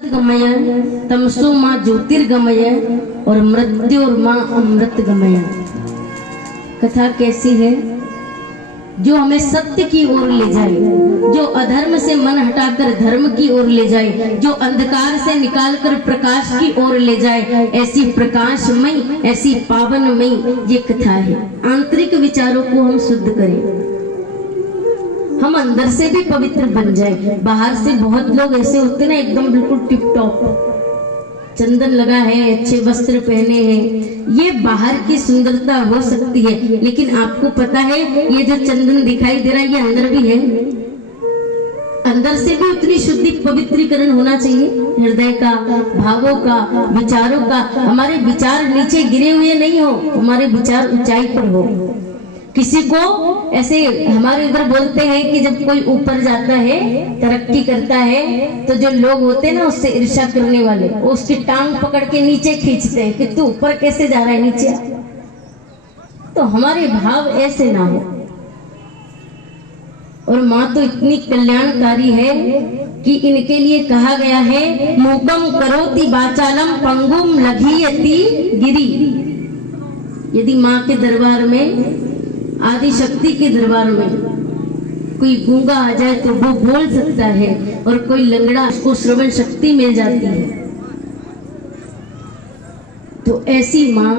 गमय तमसो माँ ज्योतिर्गमय और मृत्योर माँ अमृत गमय। कथा कैसी है? जो हमें सत्य की ओर ले जाए, जो अधर्म से मन हटाकर धर्म की ओर ले जाए, जो अंधकार से निकालकर प्रकाश की ओर ले जाए, ऐसी प्रकाशमयी, ऐसी पावनमयी ये कथा है। आंतरिक विचारों को हम शुद्ध करें, हम अंदर से भी पवित्र बन जाए। बाहर से बहुत लोग ऐसे होते ना, एकदम बिल्कुल टिप टॉप, चंदन लगा है, अच्छे वस्त्र पहने हैं, ये बाहर की सुंदरता हो सकती है, लेकिन आपको पता है ये जो चंदन दिखाई दे रहा है ये अंदर भी है। अंदर से भी उतनी शुद्धि पवित्रीकरण होना चाहिए, हृदय का, भावों का, विचारों का। हमारे विचार नीचे गिरे हुए नहीं हो, हमारे विचार ऊंचाई पर हो। किसी को ऐसे हमारे इधर बोलते हैं कि जब कोई ऊपर जाता है, तरक्की करता है, तो जो लोग होते हैं ना उससे ईर्ष्या करने वाले, वो उसकी टांग पकड़ के नीचे खींचते हैं कि तू ऊपर कैसे जा रहा है, नीचे। तो हमारे भाव ऐसे ना हो। और माँ तो इतनी कल्याणकारी है कि इनके लिए कहा गया है, मूकम करोति वाचालम पंगुम लघियति गिरी। यदि माँ के दरबार में, आदि शक्ति के दरबार में कोई गूंगा आ जाए तो वो बोल सकता है, और कोई लंगड़ा, उसको श्रवण शक्ति मिल जाती है। तो ऐसी माँ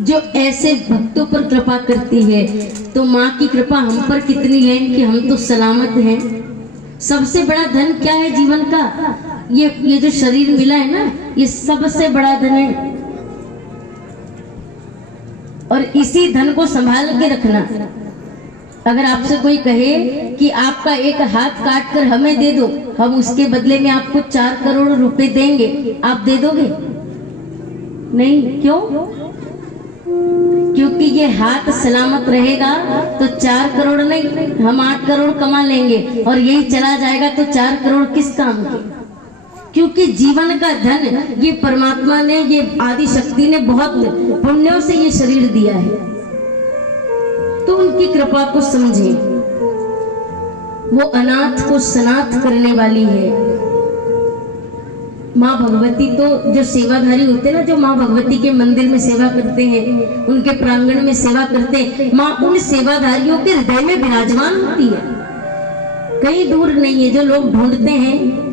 जो ऐसे भक्तों पर कृपा करती है, तो माँ की कृपा हम पर कितनी है कि हम तो सलामत हैं। सबसे बड़ा धन क्या है जीवन का? ये जो शरीर मिला है ना, ये सबसे बड़ा धन है। और इसी धन को संभाल के रखना। अगर आपसे कोई कहे कि आपका एक हाथ काट कर हमें दे दो, हम उसके बदले में आपको 4 करोड़ रुपए देंगे, आप दे दोगे? नहीं। क्यों? क्योंकि ये हाथ सलामत रहेगा तो 4 करोड़ नहीं, हम 8 करोड़ कमा लेंगे, और यही चला जाएगा तो 4 करोड़ किस काम के? क्योंकि जीवन का धन ये परमात्मा ने, ये आदि शक्ति ने बहुत पुण्यों से ये शरीर दिया है। तो उनकी कृपा को समझें। वो अनाथ को सनाथ करने वाली है। माँ भगवती तो जो सेवाधारी होते हैं ना, जो माँ भगवती के मंदिर में सेवा करते हैं, उनके प्रांगण में सेवा करते हैं, माँ उन सेवाधारियों के हृदय में विराजमान होती है। कहीं दूर नहीं है। जो लोग ढूंढते हैं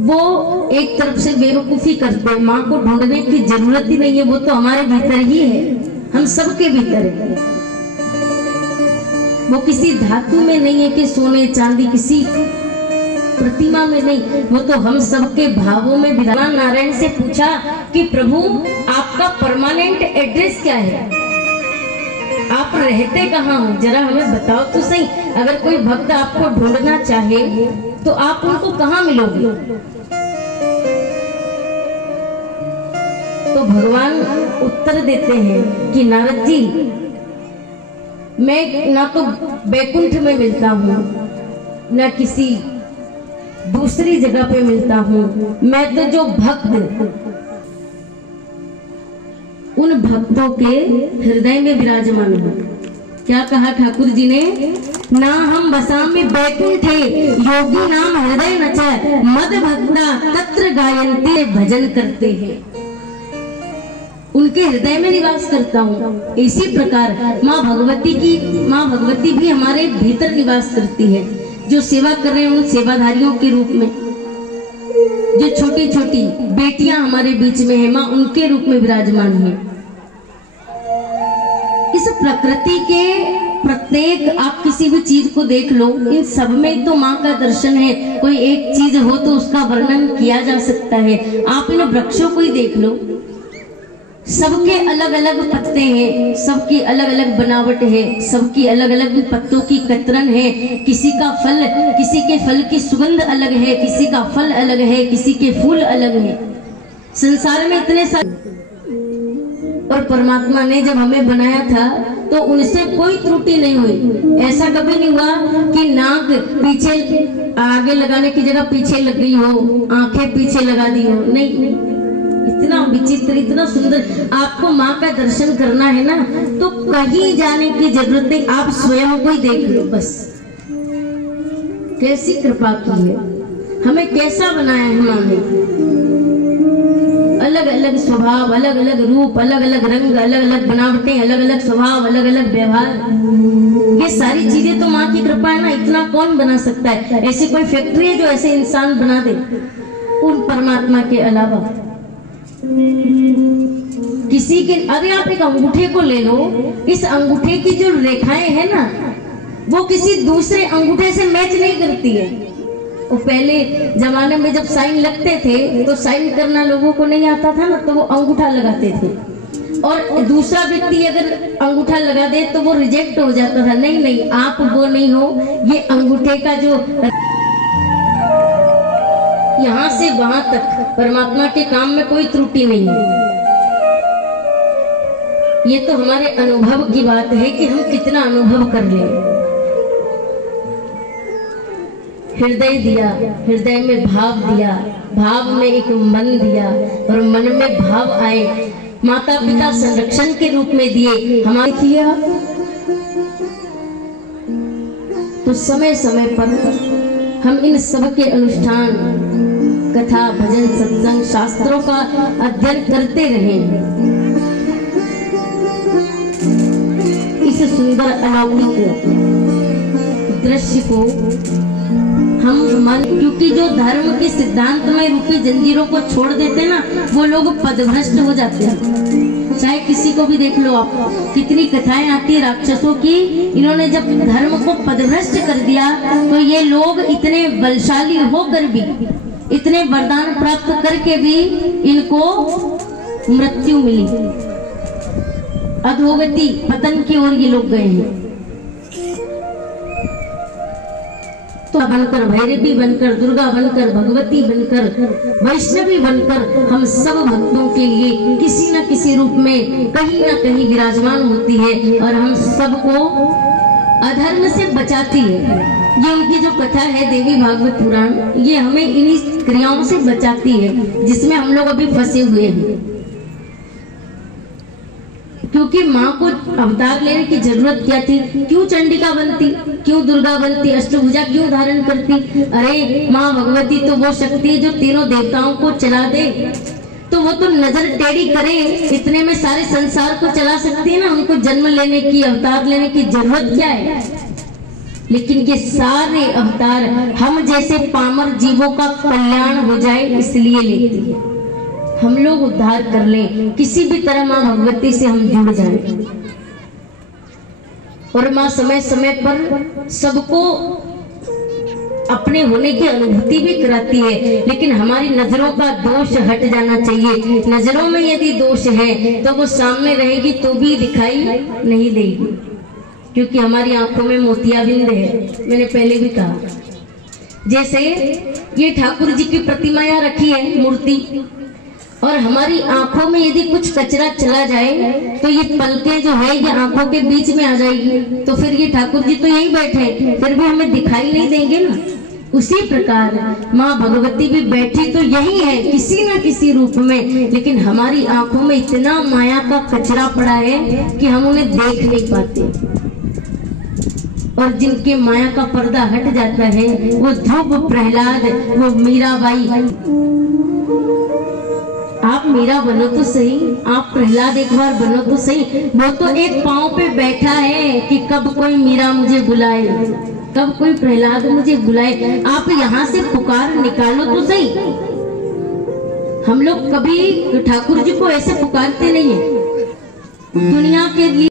वो एक तरफ से बेवकूफी करते हैं। माँ को ढूंढने की जरूरत ही नहीं है, वो तो हमारे भीतर ही है, हम सबके भीतर है। वो किसी धातु में नहीं है कि सोने चांदी, किसी प्रतिमा में नहीं, वो तो हम सबके भावों में विराजमान। नारायण से पूछा कि प्रभु आपका परमानेंट एड्रेस क्या है, आप रहते कहाँ हो, जरा हमें बताओ तो सही। अगर कोई भक्त आपको ढूंढना चाहे तो आप उनको कहाँ मिलोगे? तो भगवान उत्तर देते हैं कि नारद जी, मैं ना तो बैकुंठ में मिलता हूँ, ना किसी दूसरी जगह पे मिलता हूँ, मैं तो जो भक्त, उन भक्तों के हृदय में विराजमान हूँ। क्या कहा ठाकुर जी ने? ना हम बसामि बैकुंठे योगी नाम हृदय नचै, मद भक्ता तत्र गायन्ते, भजन करते हैं, उनके हृदय में निवास करता हूँ। इसी प्रकार माँ भगवती भी हमारे भीतर निवास करती है। जो सेवा कर रहे हैं उन सेवाधारियों के रूप में, जो छोटी छोटी बेटियां हमारे बीच में है, माँ उनके रूप में विराजमान है। इस प्रकृति के प्रत्येक, आप किसी भी चीज को देख लो, इन सब में तो माँ का दर्शन है। कोई एक चीज हो तो उसका वर्णन किया जा सकता है। आप इन वृक्षों को ही देख लो, सबके अलग अलग पत्ते हैं, सबकी अलग अलग बनावट है, सबकी अलग अलग पत्तों की कतरन है। किसी का फल, किसी के फल की सुगंध अलग है, किसी का फल अलग है, किसी के फूल अलग है। संसार में इतने सारे, और परमात्मा ने जब हमें बनाया था तो उनसे कोई त्रुटि नहीं हुई। ऐसा कभी नहीं हुआ कि नाक पीछे आगे लगाने की जगह पीछे लग गई हो, आंखें पीछे लगा दी हो, नहीं। इतना विचित्र, इतना सुंदर। आपको माँ का दर्शन करना है ना, तो कहीं जाने की जरूरत नहीं, आप स्वयं को ही देख लो बस। कैसी कृपा की है। हमें कैसा बनाया है माँ ने। अलग अलग स्वभाव, अलग अलग रूप, अलग अलग रंग, अलग अलग बनावटें, अलग अलग स्वभाव, अलग अलग व्यवहार, ये सारी चीजें तो माँ की कृपा है ना। इतना कौन बना सकता है? ऐसी कोई फैक्ट्री है जो ऐसे इंसान बना दे उन परमात्मा के अलावा? किसी के, अरे आप एक अंगूठे को ले लो, इस अंगूठे की जो रेखाएं है ना, वो किसी दूसरे अंगूठे से मैच नहीं करती है। वो पहले जमाने में जब साइन लगते थे तो साइन करना लोगों को नहीं आता था ना, तो वो अंगूठा लगाते थे, और दूसरा व्यक्ति अगर अंगूठा लगा दे तो वो रिजेक्ट हो जाता था। नहीं नहीं, आप वो नहीं हो, ये अंगूठे का जो यहाँ से वहां तक परमात्मा के काम में कोई त्रुटि नहीं है। ये तो हमारे अनुभव की बात है कि हम कितना अनुभव कर लें। हृदय दिया, हृदय में भाव दिया, भाव में एक मन दिया, और मन में भाव आए, माता पिता संरक्षण के रूप में दिए हमारे किया, तो समय समय पर हम इन सब के अनुष्ठान, कथा, भजन, सत्संग, शास्त्रों का अध्ययन करते रहें। इस सुंदर अलौकिक दृश्य को हम मन, क्योंकि जो धर्म के सिद्धांत में रूपी जंजीरों को छोड़ देते ना, वो लोग पदभ्रष्ट हो जाते हैं। चाहे किसी को भी देख लो आप, कितनी कथाएं आती है राक्षसों की। इन्होंने जब धर्म को पदभ्रष्ट कर दिया तो ये लोग इतने बलशाली होकर भी, इतने वरदान प्राप्त करके भी इनको मृत्यु मिली, अधोगति, पतन की ओर ये लोग गए हैं। तो बनकर, भैरवी बनकर, दुर्गा बनकर, भगवती बनकर, वैष्णवी बनकर हम सब भक्तों के लिए किसी न किसी रूप में कहीं न कहीं विराजमान होती है, और हम सबको अधर्म से बचाती है। ये उनकी जो कथा है देवी भागवत पुराण, ये हमें इन्हीं क्रियाओं से बचाती है जिसमें हम लोग अभी फंसे हुए हैं। क्योंकि माँ को अवतार लेने की जरूरत क्या थी? क्यों चंडिका बनती, क्यों दुर्गा बनती, अष्टभुजा क्यों धारण करती? अरे माँ भगवती तो वो शक्ति है जो तीनों देवताओं को चला दे, तो वो तो नजर टेढ़ी करे, इतने में सारे संसार को चला सकती है ना। उनको जन्म लेने की, अवतार लेने की जरूरत क्या है? लेकिन ये सारे अवतार हम जैसे पामर जीवों का कल्याण हो जाए इसलिए लेती है, हम लोग उद्धार कर लें, किसी भी तरह माँ भगवती से हम जुड़ जाएं। और माँ समय समय पर सबको अपने होने की अनुभूति भी कराती है, लेकिन हमारी नजरों का दोष हट जाना चाहिए। नजरों में यदि दोष है तो वो सामने रहेगी तो भी दिखाई नहीं देगी, क्योंकि हमारी आंखों में मोतियाबिंद है। मैंने पहले भी कहा, जैसे ये ठाकुर जी की प्रतिमा यहाँ रखी है, मूर्ति, और हमारी आंखों में यदि कुछ कचरा चला जाए तो ये पलकें जो है ये आंखों के बीच में आ जाएगी, तो फिर ये ठाकुर जी तो यही बैठे, फिर भी हमें दिखाई नहीं देंगे ना। उसी प्रकार माँ भगवती भी बैठी तो यही है किसी न किसी रूप में, लेकिन हमारी आंखों में इतना माया का कचरा पड़ा है कि हम उन्हें देख नहीं पाते। और जिनके माया का पर्दा हट जाता है, वो ध्रुव, प्रहलाद, वो मीराबाई। आप मीरा बनो तो सही, आप प्रहलाद एक बार बनो तो सही। वो तो एक पांव पे बैठा है कि कब कोई मीरा मुझे बुलाए, कब कोई प्रहलाद मुझे बुलाए। आप यहाँ से पुकार निकालो तो सही। हम लोग कभी ठाकुर जी को ऐसे पुकारते नहीं है दुनिया के लिए।